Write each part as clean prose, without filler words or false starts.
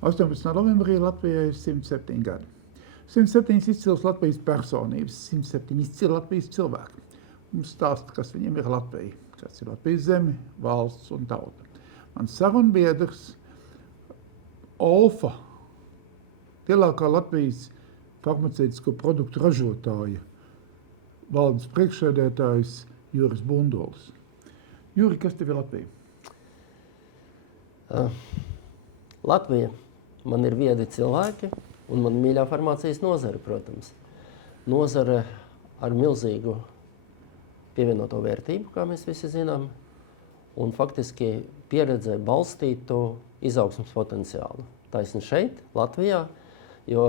18. novembrī Latvijai ir 107 gadi. 107 izcils Latvijas personības, 107 izcili Latvijas cilvēki. Mums stāsta, kas viņiem ir Latvija, kas ir Latvijas zeme, valsts un tauta. Mans sarunbiedrs Olfa, lielākā Latvijas farmaceitisko produktu ražotāja, valdes priekšsēdētājs Juris Bundols. Juri, kas tev ir Latvija? Latvija. Man ir viedi cilvēki un man mīļā farmācijas nozare, protams. Nozare ar milzīgu pievienoto vērtību, kā mēs visi zinām, un faktiski pieredzē balstītu izaugsmes potenciālu. Taisni šeit, Latvijā, jo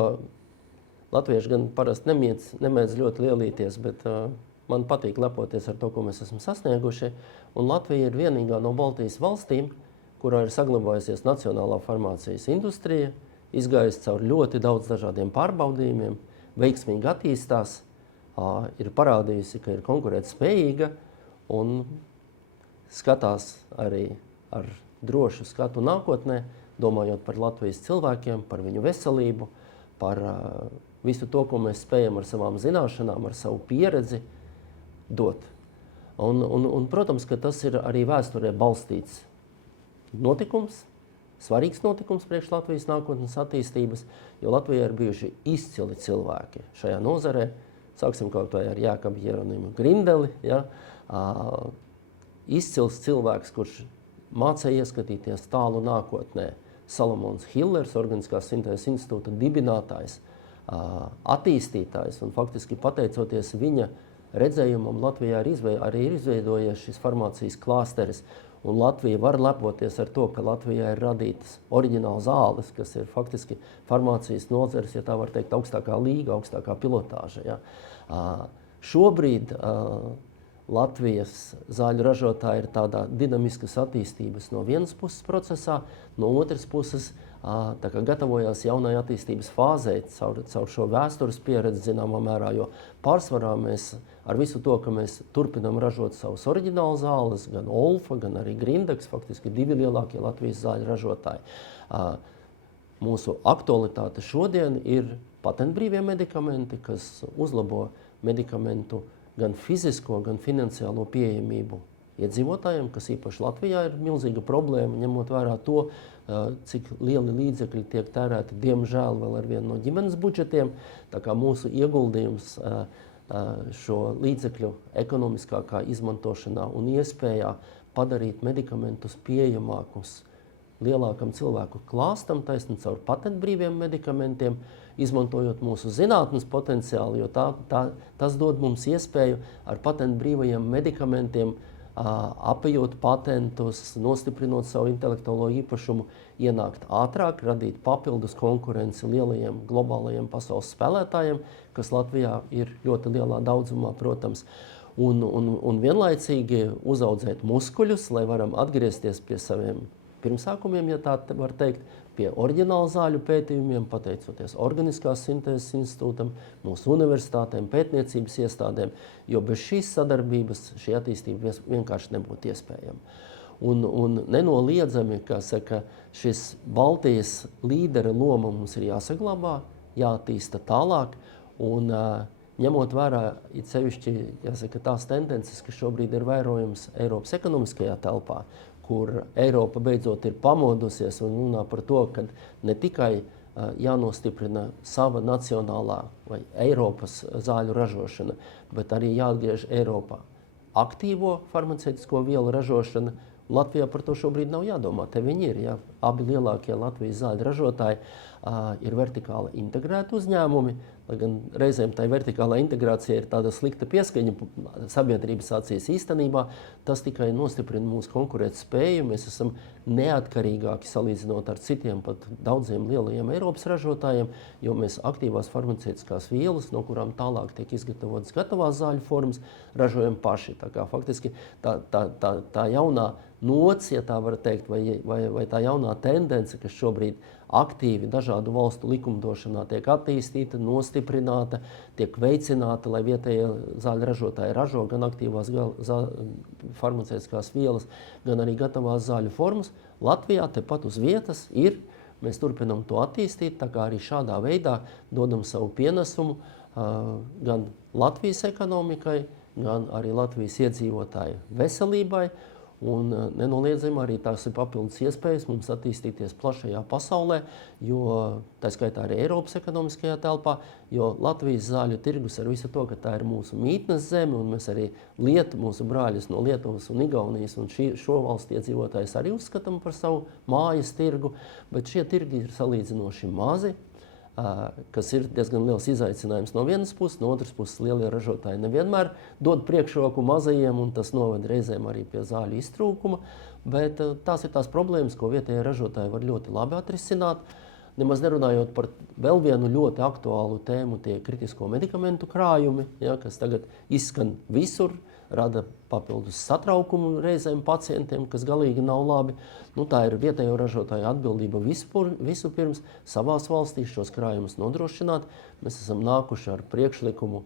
latvieši gan parasti nemēdz ļoti lielīties, bet man patīk lepoties ar to, ko mēs esam sasnieguši, un Latvija ir vienīgā no Baltijas valstīm, kurā ir saglabājusies nacionālā farmācijas industrija, izgājusi caur ļoti daudz dažādiem pārbaudījumiem, veiksmīgi attīstās, ir parādījusi, ka ir konkurētspējīga un skatās arī ar drošu skatu nākotnē, domājot par Latvijas cilvēkiem, par viņu veselību, par visu to, ko mēs spējam ar savām zināšanām, ar savu pieredzi dot. Un protams, ka tas ir arī vēsturē balstīts notikums, svarīgs notikums priekš Latvijas nākotnes attīstības, jo Latvijā ir bijuši izcili cilvēki šajā nozarē. Sāksim kaut vai ar Jākabu Jeronimu Grindeli, ja? Izcils cilvēks, kurš mācīja ieskatīties tālu nākotnē. Salamons Hillers, Organiskās sintēzes institūta dibinātājs, attīstītājs, un faktiski pateicoties viņa redzējumam Latvijā arī ir izveidojies šis farmācijas klāsteris, un Latvija var lepoties ar to, ka Latvijā ir radītas oriģināli zāles, kas ir faktiski farmācijas nozares, ja tā var teikt, augstākā līga, augstākā pilotāža. Ja. Šobrīd Latvijas zāļu ražotāji ir tādā dinamiskas attīstības no vienas puses procesā, no otras puses tā kā gatavojās jaunai attīstības fāzei caur šo vēstures pieredzi zināmā mērā, jo pārsvarā mēs ar visu to, ka mēs turpinam ražot savus oriģinālu zāles, gan Olfa, gan arī Grindeks, faktiski divi lielākie Latvijas zāļu ražotāji. Mūsu aktualitāte šodien ir patentbrīvie medikamenti, kas uzlabo medikamentu gan fizisko, gan finansiālo pieejamību iedzīvotājiem, kas īpaši Latvijā ir milzīga problēma, ņemot vērā to, cik lieli līdzekļi tiek tērēti, diemžēl, vēl ar vienu no ģimenes budžetiem. Tā kā mūsu ieguldījums šo līdzekļu ekonomiskākā izmantošanā un iespējā padarīt medikamentus pieejamākus lielākam cilvēku klāstam, taisni caur patentbrīviem medikamentiem, izmantojot mūsu zinātnes potenciālu, jo tas dod mums iespēju ar patentbrīvajiem medikamentiem apējot patentus, nostiprinot savu intelektuālo īpašumu, ienākt ātrāk, radīt papildus konkurenci lielajiem globālajiem pasaules spēlētājiem, kas Latvijā ir ļoti lielā daudzumā, protams, un vienlaicīgi uzaudzēt muskuļus, lai varam atgriezties pie saviem pirmsākumiem, ja tā var teikt, pie oriģinālu zāļu pētījumiem, pateicoties Organiskās sintēzes institūtam, mūsu universitātēm, pētniecības iestādēm, jo bez šīs sadarbības šī attīstība vienkārši nebūtu iespējama. Un nenoliedzami, kā saka, šis Baltijas līdera loma mums ir jāsaglabā, jāattīsta tālāk, un ņemot vērā it sevišķi, jāsaka, tās tendences, kas šobrīd ir vērojams Eiropas ekonomiskajā telpā, kur Eiropa beidzot ir pamodusies un runā par to, ka ne tikai jānostiprina sava nacionālā vai Eiropas zāļu ražošana, bet arī jāatgriež Eiropā aktīvo farmaceitisko vielu ražošana. Latvijā par to šobrīd nav jādomā. Te viņi ir, ja abi lielākie Latvijas zāļu ražotāji ir vertikāli integrēti uzņēmumi, lai gan reizēm tai vertikālā integrācija ir tāda slikta pieskaņa sabiedrības acīs. Īstenībā tas tikai nostiprina mūsu konkurētspēju. Mēs esam neatkarīgāki salīdzinot ar citiem pat daudziem lielajiem Eiropas ražotājiem, jo mēs aktīvās farmaceitiskās vielas, no kurām tālāk tiek izgatavotas gatavās zāļu formas, ražojam paši. Tā kā faktiski tā jaunā nots, ja tā var teikt, vai tā jaunā tendence, kas šobrīd aktīvi dažādu valstu likumdošanā tiek attīstīta, nostiprināta, tiek veicināta, lai vietējie zāļu ražotāji ražo gan aktīvās farmaceitiskās vielas, gan arī gatavās zāļu formas. Latvijā tepat uz vietas ir Mēs turpinām to attīstīt, tā kā arī šādā veidā dodam savu pienesumu gan Latvijas ekonomikai, gan arī Latvijas iedzīvotāju veselībai. Un nenoliedzami arī tās ir papildus iespējas mums attīstīties plašajā pasaulē, jo tā skaitā arī Eiropas ekonomiskajā telpā, jo Latvijas zāļu tirgus ar visu to, ka tā ir mūsu mītnes zeme, un mēs arī mūsu brāļus no Lietuvas un Igaunijas un šo valstu iedzīvotājus arī uzskatām par savu mājas tirgu, bet šie tirgi ir salīdzinoši mazi, kas ir diezgan liels izaicinājums no vienas puses, no otras puses lielie ražotāji nevienmēr dod priekšroku mazajiem, un tas noved reizēm arī pie zāļu iztrūkuma, bet tās ir tās problēmas, ko vietējie ražotāji var ļoti labi atrisināt. Nemaz nerunājot par vēl vienu ļoti aktuālu tēmu, tie kritisko medikamentu krājumi, ja, kas tagad izskan visur, rada papildus satraukumu reizēm pacientiem, kas galīgi nav labi. Tā ir vietējo ražotāju atbildība vispirms savās valstīs šos krājumus nodrošināt. Mēs esam nākuši ar priekšlikumu,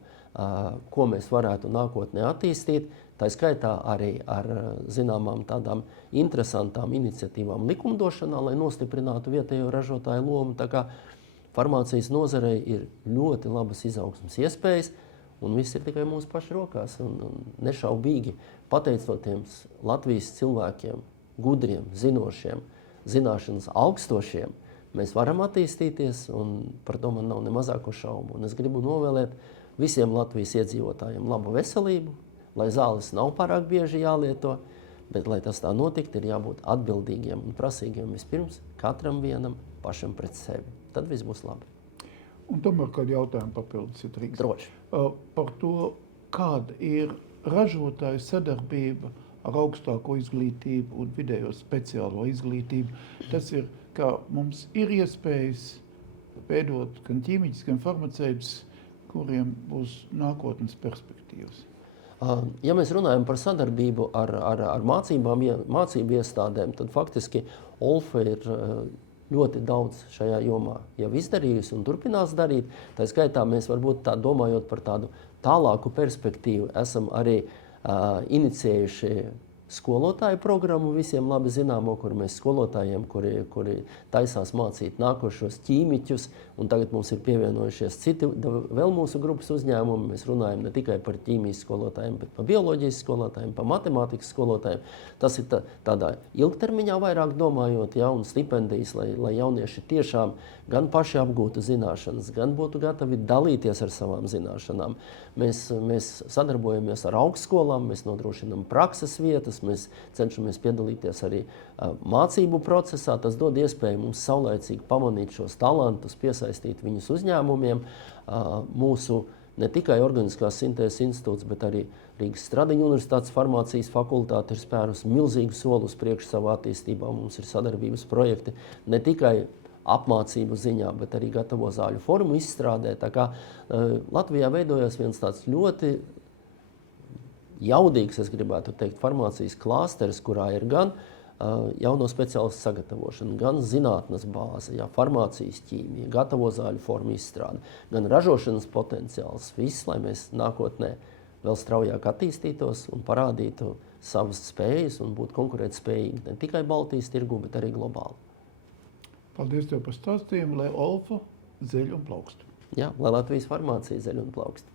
ko mēs varētu nākotnē attīstīt. Tā skaitā arī ar zināmām tādām interesantām iniciatīvām likumdošanā, lai nostiprinātu vietējo ražotāju lomu. Tā kā farmācijas nozarei ir ļoti labas izaugsmes iespējas, un viss ir tikai mūsu pašu rokās. Un nešaubīgi pateicoties Latvijas cilvēkiem, gudriem, zinošiem, zināšanas augstošiem, mēs varam attīstīties, un par to man nav ne mazāko šaubu. Un es gribu novēlēt visiem Latvijas iedzīvotājiem labu veselību, lai zāles nav pārāk bieži jālieto, bet, lai tas tā notikt, ir jābūt atbildīgiem un prasīgiem vispirms katram vienam pašam pret sevi. Tad viss būs labi. Un tomēr kādi jautājumi papildus ir drīkst. Droši. Par to, kāda ir ražotāju sadarbība ar augstāko izglītību un vidējo speciālo izglītību. Tas ir, ka mums ir iespējas veidot gan ķīmiķis, gan farmaceitus, kuriem būs nākotnes perspektīvas. Ja mēs runājam par sadarbību ar mācību iestādēm, tad faktiski Olfa ir ļoti daudz šajā jomā jau izdarījusi un turpinās darīt. Tā skaitā mēs varbūt tā domājot par tādu tālāku perspektīvu, esam arī inicijējuši skolotāju programmu visiem labi zināmo, kur mēs skolotājiem, kuri taisās mācīt nākošos ķīmiķus, un tagad mums ir pievienojušies citi vēl mūsu grupas uzņēmumi. Mēs runājam ne tikai par ķīmijas skolotājiem, bet par bioloģijas skolotājiem, par matemātikas skolotājiem. Tas ir tādā ilgtermiņā vairāk domājot, ja, un stipendijas, lai jaunieši tiešām gan paši apgūtu zināšanas, gan būtu gatavi dalīties ar savām zināšanām. Mēs sadarbojamies ar augstskolām, mēs nodrošinām prakses vietas, mēs cenšamies piedalīties arī mācību procesā. Tas dod iespēju mums saulaicīgi pamanīt šos talantus, piesaistīt viņus uzņēmumiem. Mūsu ne tikai Organiskās sintēzes institūts, bet arī Rīgas Stradiņu universitātes farmācijas fakultāte ir spērusi milzīgu soli uz priekšu savā attīstībā. Mums ir sadarbības projekti ne tikai apmācību ziņā, bet arī gatavo zāļu formu izstrādē. Tā kā Latvijā veidojas viens tāds ļoti jaudīgs, es gribētu teikt, farmācijas klāsteris, kurā ir gan jauno speciālistu sagatavošana, gan zinātnes bāze, farmācijas ķīmija, gatavo zāļu formu izstrāde, gan ražošanas potenciāls, viss, lai mēs nākotnē vēl straujāk attīstītos un parādītu savas spējas un būtu konkurētspējīgi ne tikai Baltijas tirgu, bet arī globāli. Paldies tev par stāstījumu, lai Olfa zeļ un plaukst. Jā, lai Latvijas farmācija zeļ un plaukst.